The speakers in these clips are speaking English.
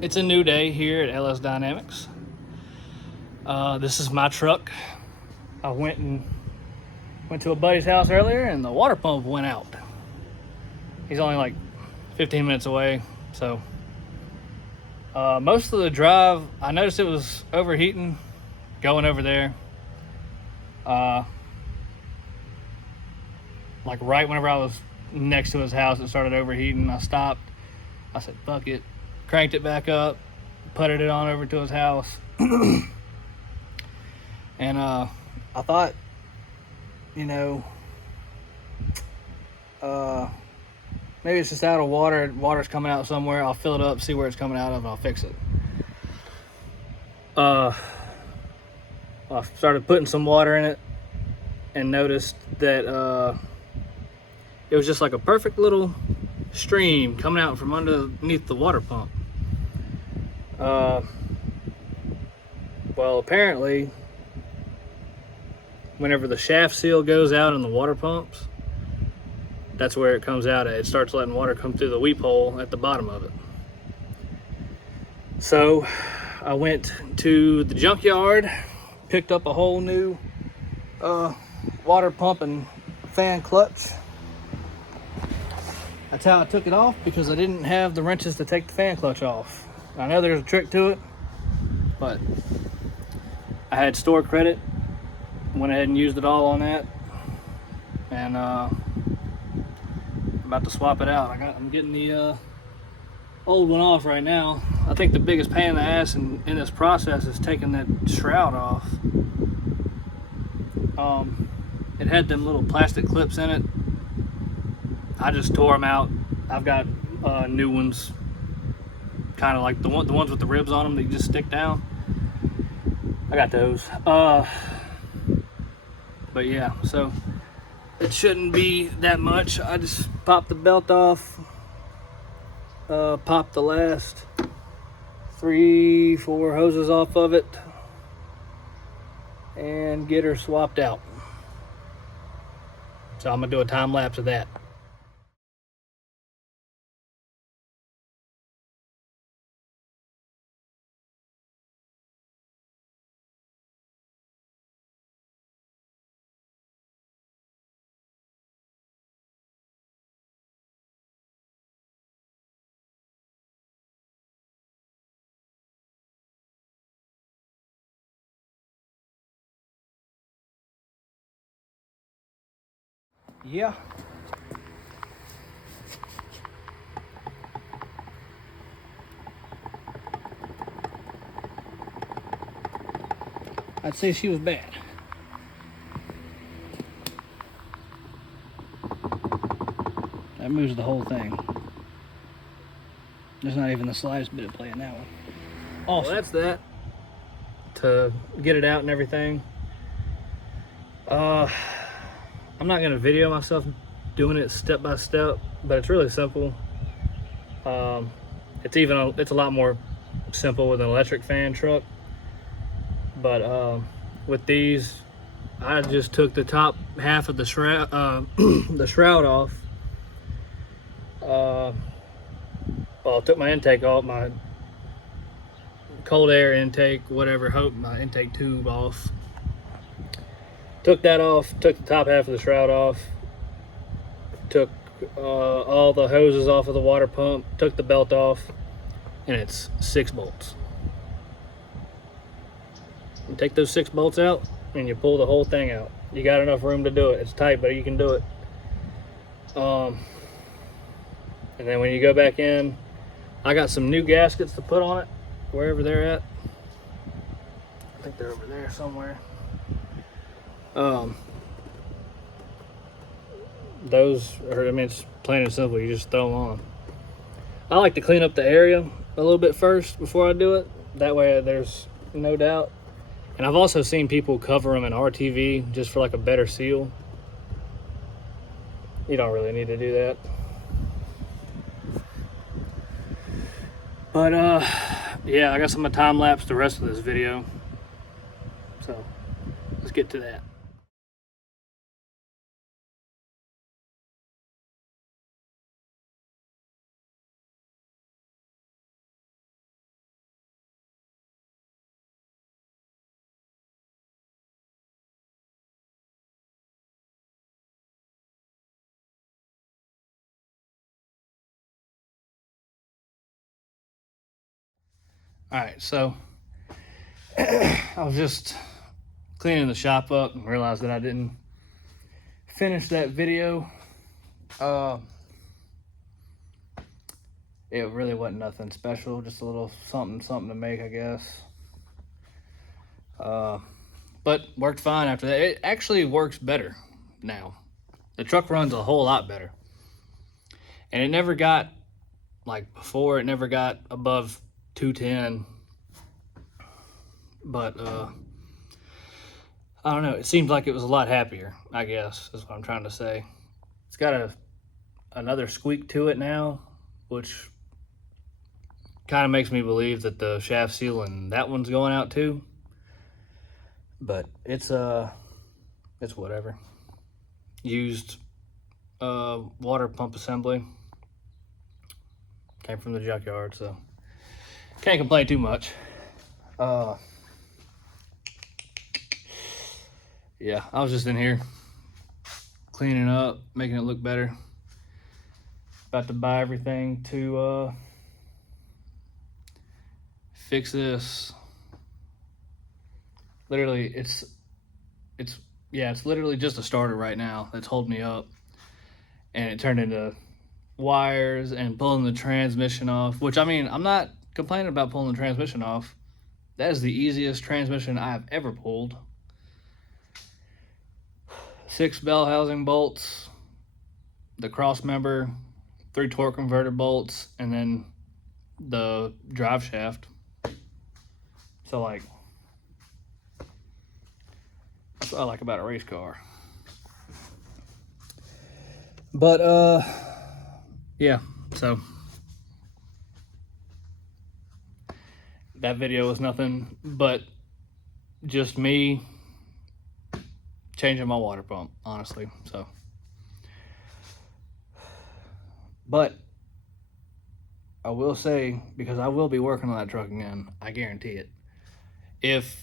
It's a new day here at LS Dynamics. This is my truck. I went to a buddy's house earlier and the water pump went out. He's only like 15 minutes away, so most of the drive I noticed it was overheating going over there. Like right whenever I was next to his house, it started overheating. I stopped. I said, "Fuck it," cranked it back up, putted it on over to his house, and I thought, you know, maybe it's just out of water. Water's coming out somewhere. I'll fill it up, see where it's coming out of, and I'll fix it. I started putting some water in it and noticed that it was just like a perfect little stream coming out from underneath the water pump. Well, apparently, whenever the shaft seal goes out in the water pumps, that's where it comes out at. It starts letting water come through the weep hole at the bottom of it. So I went to the junkyard, picked up a whole new water pump and fan clutch. That's how I took it off, because I didn't have the wrenches to take the fan clutch off. I know there's a trick to it, but I had store credit, went ahead and used it all on that, and I'm about to swap it out. I'm getting the old one off right now. I think the biggest pain in the ass in this process is taking that shroud off. It had them little plastic clips in it. I just tore them out. I've got new ones, kind of like the ones with the ribs on them that you just stick down. I got those. But yeah, so it shouldn't be that much. I just popped the belt off, popped the last 3-4 hoses off of it, and get her swapped out. So I'm gonna do a time lapse of that. Yeah. I'd say she was bad. That moves the whole thing. There's not even the slightest bit of play in that one. Awesome. Well, that's that. To get it out and everything. I'm not gonna video myself doing it step by step, but it's really simple. It's a lot more simple with an electric fan truck. But with these, I just took the top half of the shroud, the shroud off. Well, I took my intake off, my cold air intake, whatever, my intake tube off. Took that off, took the top half of the shroud off, took all the hoses off of the water pump, took the belt off, and it's 6 bolts. You take those 6 bolts out and you pull the whole thing out. You got enough room to do it. It's tight, but you can do it. And then when you go back in, I got some new gaskets to put on it, wherever they're at. I think they're over there somewhere. Those are, I mean, it's plain and simple. You just throw them on. I like to clean up the area a little bit first before I do it. That way there's no doubt. And I've also seen people cover them in RTV just for like a better seal. You don't really need to do that. But yeah, I guess I'm gonna time lapse the rest of this video. So let's get to that. All right, so I was just cleaning the shop up and realized that I didn't finish that video. It really wasn't nothing special, just a little something to make, I guess. But worked fine after that. It actually works better now. The truck runs a whole lot better. And it never got, like before, it never got above 210. But I don't know, it seemed like it was a lot happier, I guess, is what I'm trying to say. It's got another squeak to it now, which kind of makes me believe that the shaft seal and that one's going out too. But it's whatever. Used water pump assembly. Came from the junkyard, so can't complain too much. Yeah, I was just in here cleaning up, making it look better. About to buy everything to fix this. Literally, it's literally just a starter right now that's holding me up, and it turned into wires and pulling the transmission off, which, I mean, I'm not complaining about pulling the transmission off. That is the easiest transmission I've ever pulled. 6 bell housing bolts, the cross member, 3 torque converter bolts, and then the drive shaft. So, like, that's what I like about a race car. But yeah, so that video was nothing but just me changing my water pump, honestly. So, but I will say, because I will be working on that truck again, I guarantee it. If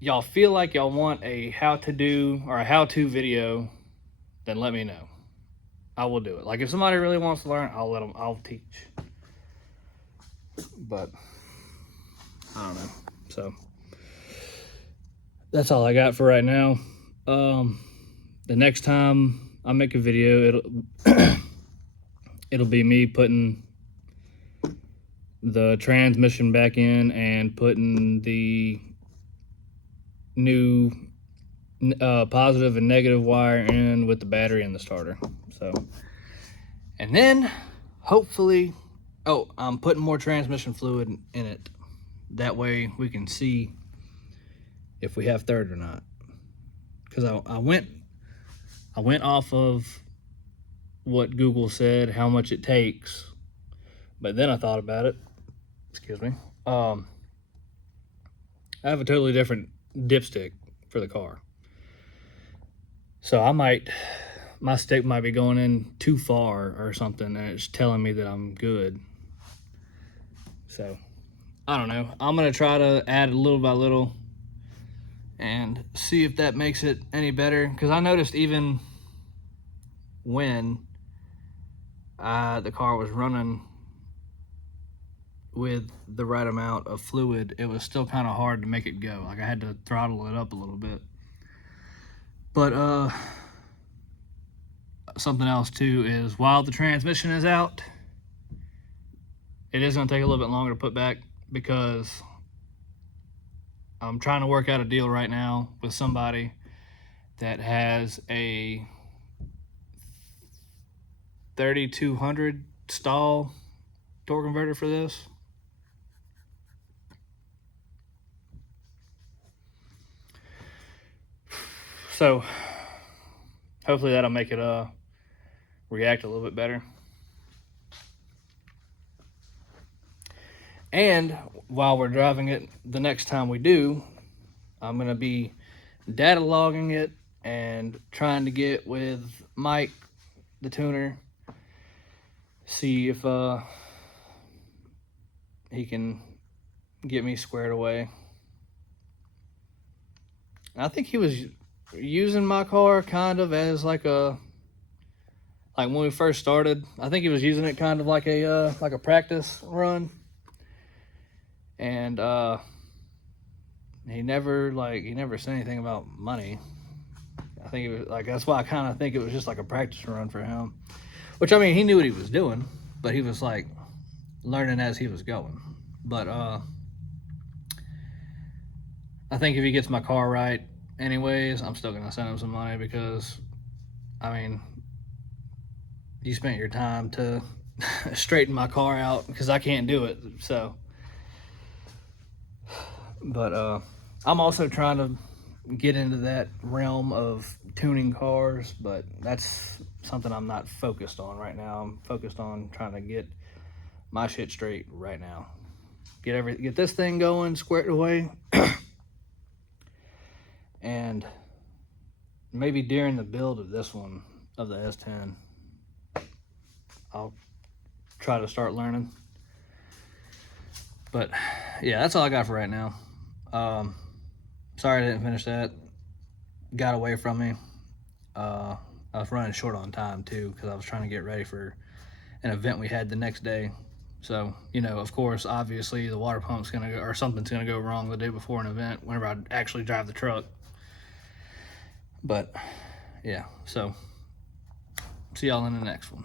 y'all feel like y'all want a how-to-do or a how-to video, then let me know. I will do it. Like, if somebody really wants to learn, I'll teach. But I don't know. So that's all I got for right now. The next time I make a video, it'll be me putting the transmission back in and putting the new positive and negative wire in with the battery and the starter. So, and then hopefully, I'm putting more transmission fluid in it. That way we can see if we have third or not. Because I went off of what Google said, how much it takes, but then I thought about it. Excuse me. I have a totally different dipstick for the car, so my stick might be going in too far or something, and it's telling me that I'm good. So I don't know. I'm gonna try to add it little by little and see if that makes it any better, because I noticed even when the car was running with the right amount of fluid, it was still kind of hard to make it go. Like, I had to throttle it up a little bit. But something else too is, while the transmission is out, it is going to take a little bit longer to put back, because I'm trying to work out a deal right now with somebody that has a 3200 stall torque converter for this. So hopefully that'll make it react a little bit better. And while we're driving it, the next time we do, I'm going to be data logging it and trying to get with Mike, the tuner, see if he can get me squared away. I think he was using my car kind of as like when we first started, I think he was using it kind of like a practice run. And he never said anything about money. I think it was like, that's why I kind of think it was just like a practice run for him. Which, I mean, he knew what he was doing, but he was like learning as he was going. But I think if he gets my car right anyways, I'm still gonna send him some money, because I mean, you spent your time to straighten my car out, because I can't do it. So, but I'm also trying to get into that realm of tuning cars, but that's something I'm not focused on right now. I'm focused on trying to get my shit straight right now. Get this thing going, squared away. And maybe during the build of this one, of the S10, I'll try to start learning. But yeah, that's all I got for right now. Sorry I didn't finish that. Got away from me. I was running short on time too, because I was trying to get ready for an event we had the next day. So, you know, of course, obviously the water pump's gonna go, or something's gonna go wrong the day before an event whenever I actually drive the truck. But yeah, so see y'all in the next one.